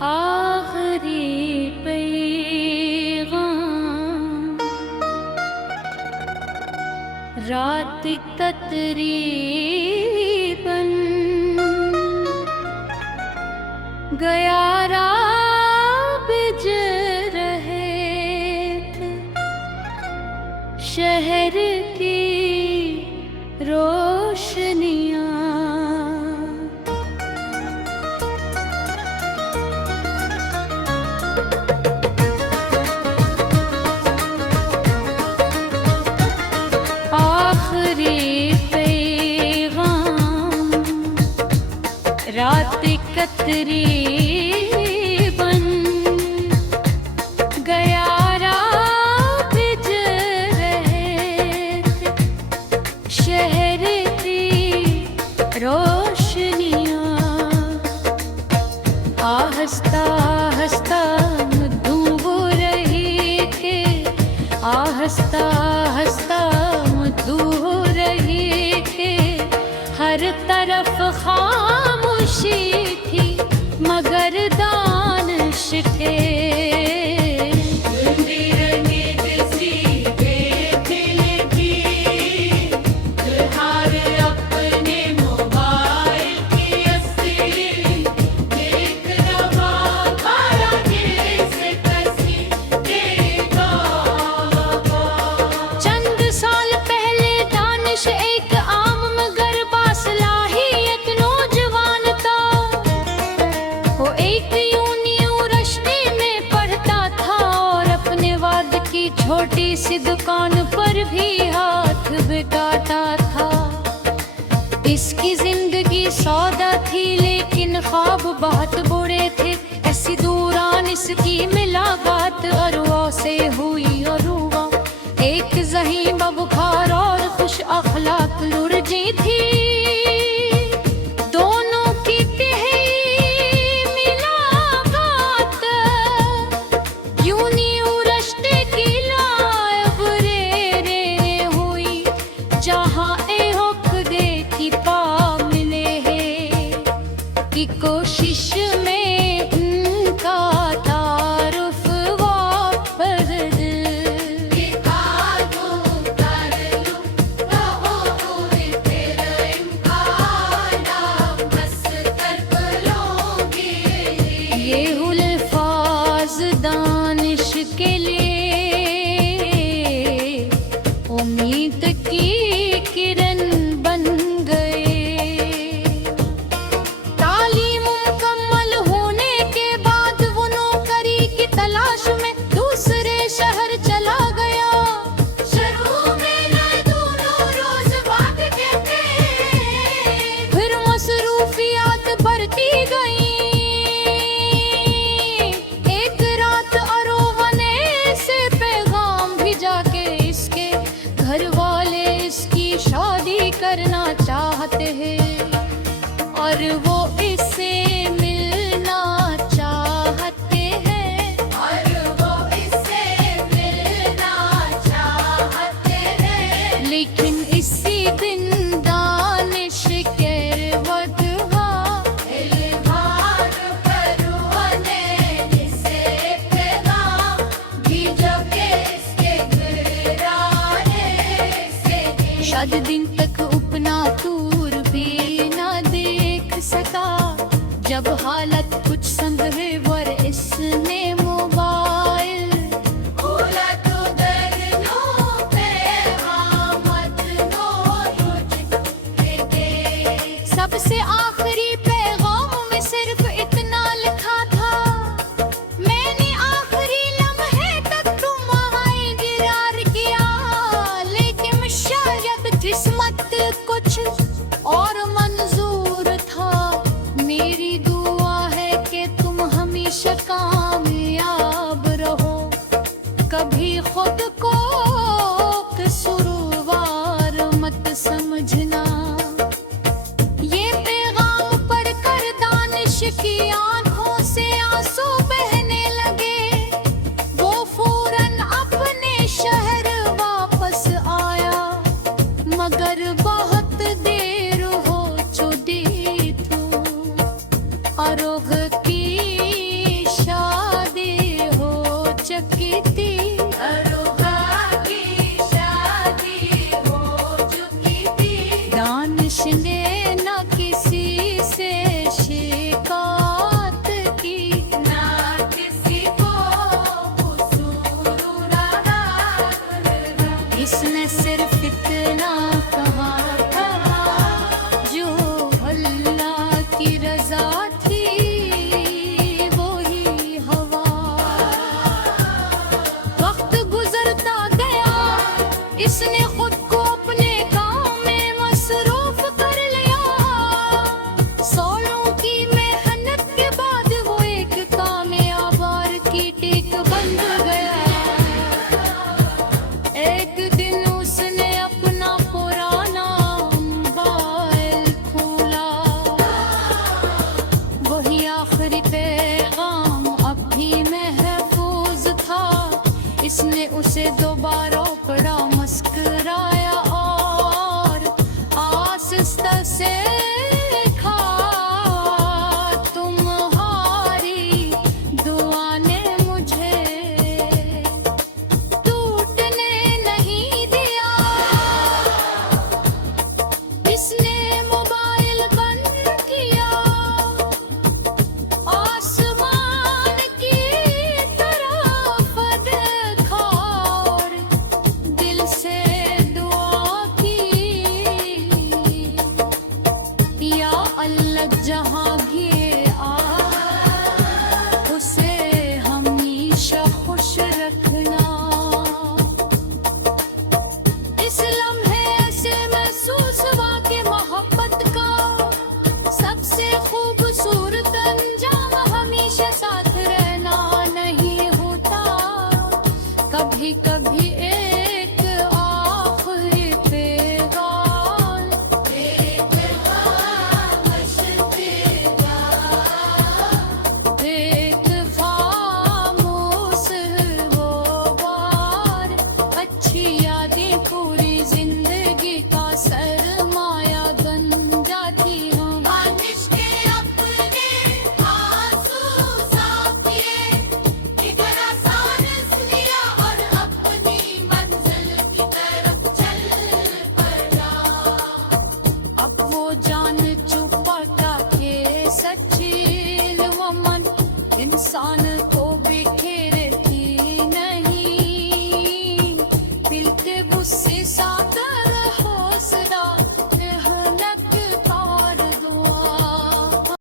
आखिरी पैगाम रात तकरीबन गया राबिज रहे थे शहर की रोशनियाँ। रात कतरीबन गया राबिज रहे थे शहर की रोशनियाँ। आहस्ता आहस्ता मधु रही थे आहस्ता आहस्ता मधु रही थे हर तरफ खामोशी थी मगर दानिश थे। चंद साल पहले दानिश एक आम मगर बासलाहियत नौजवान था। वो एक यूं रश्ते में पढ़ता था और अपने वाद की छोटी सी दुकान पर भी हाथ बटाता था। इसकी जिंदगी सौदा थी लेकिन ख्वाब बहुत बुरे थे। ऐसी दूरान इसकी मुलाकात अरवा से हुई और हुआ एक ज़हीन बबुखार और खुश अखलाक लुर्जी थी। दोनों की पहली मुलाकात यूं रश्ते की लाइब्रेरी में हुई जहाँ ए हुक देखी पा मिले हैं कि कोशिश में उनका तारुफ वापस ये हुल्फाज दानिश के लिए उम्मीद की किरण बन गए। तालीम मुकम्मल होने के बाद वो नौकरी की तलाश में दूसरे शहर चला गया। शुरू में न दोनों रोज बात कहते फिर मसरूफियात बढ़ती गई। घर वाले इसकी शादी करना चाहते हैं और वो इससे मिलना चाहते हैं लेकिन इसी दिन दानिश के वदहा शायद दिन तक अपना दूर भी न देख सका। जब हालत कुछ संभले वर इसने मोबाइल खोला तो सबसे आखिरी पैगाम में सिर्फ इतना लिखा था मैंने आखिरी लम्हे तक तुम्हारा गिरार किया लेकिन शायद किस्मत कुछ और मंजूर था। मेरी दुआ है कि तुम हमेशा कामयाब रहो कभी खुद को कसूरवार मत समझना। ये पैगाम पढ़कर दानिश की आंखों से आंसू बहने लगे। वो फौरन अपने शहर वापस आया मगर बहुत देर हो चुकी थी। अरुग की चुकी थी, अरुबा की शादी हो चुकी थी। दानिश ने न किसी से शिकायत की, ना किसी को कसूर रहा। इसने सिर्फ इतना कहा था जो अल्लाह की रजा थी, वो ही हवा। वक्त गुजरता गया, इसने खुद को अपने काम में मसरूफ कर लिया। सालों की मेहनत के बाद वो एक कामयाब आर्किटेक्ट बन गया। एक दिन उसने अपना पुराना मोबाइल खोला, वही आखिरी पैगाम अब भी महफूज था। इसने उसे दोबारा पढ़ा, मुस्कुराया और आहिस्ता से लिखा, तुम्हारी दुआ ने मुझे टूटने नहीं दिया। इसने मोबाइल बंद किया, आसमान की तरफ देखा और दिल से दुआ की, या अल्लाह जहाँ भी आ उसे हमेशा खुश रखना। इस लम्हे ऐसे महसूस हुआ कि मोहब्बत का सबसे खूबसूरत अंजाम हमेशा साथ रहना नहीं होता। कभी कभी एक आखिरी पैगाम, एक खामोश पैगाम, एक खामोश वो बार, अच्छी यादें पूरी जिंदगी का सरमाया बन जाती हूँ। दानिश के अपने आंसू साफ किए, इतना सांस लिया और अपनी मंजिल की तरफ चल पड़ा। अब वो जान चुका था कि सच्ची वो मन इंसान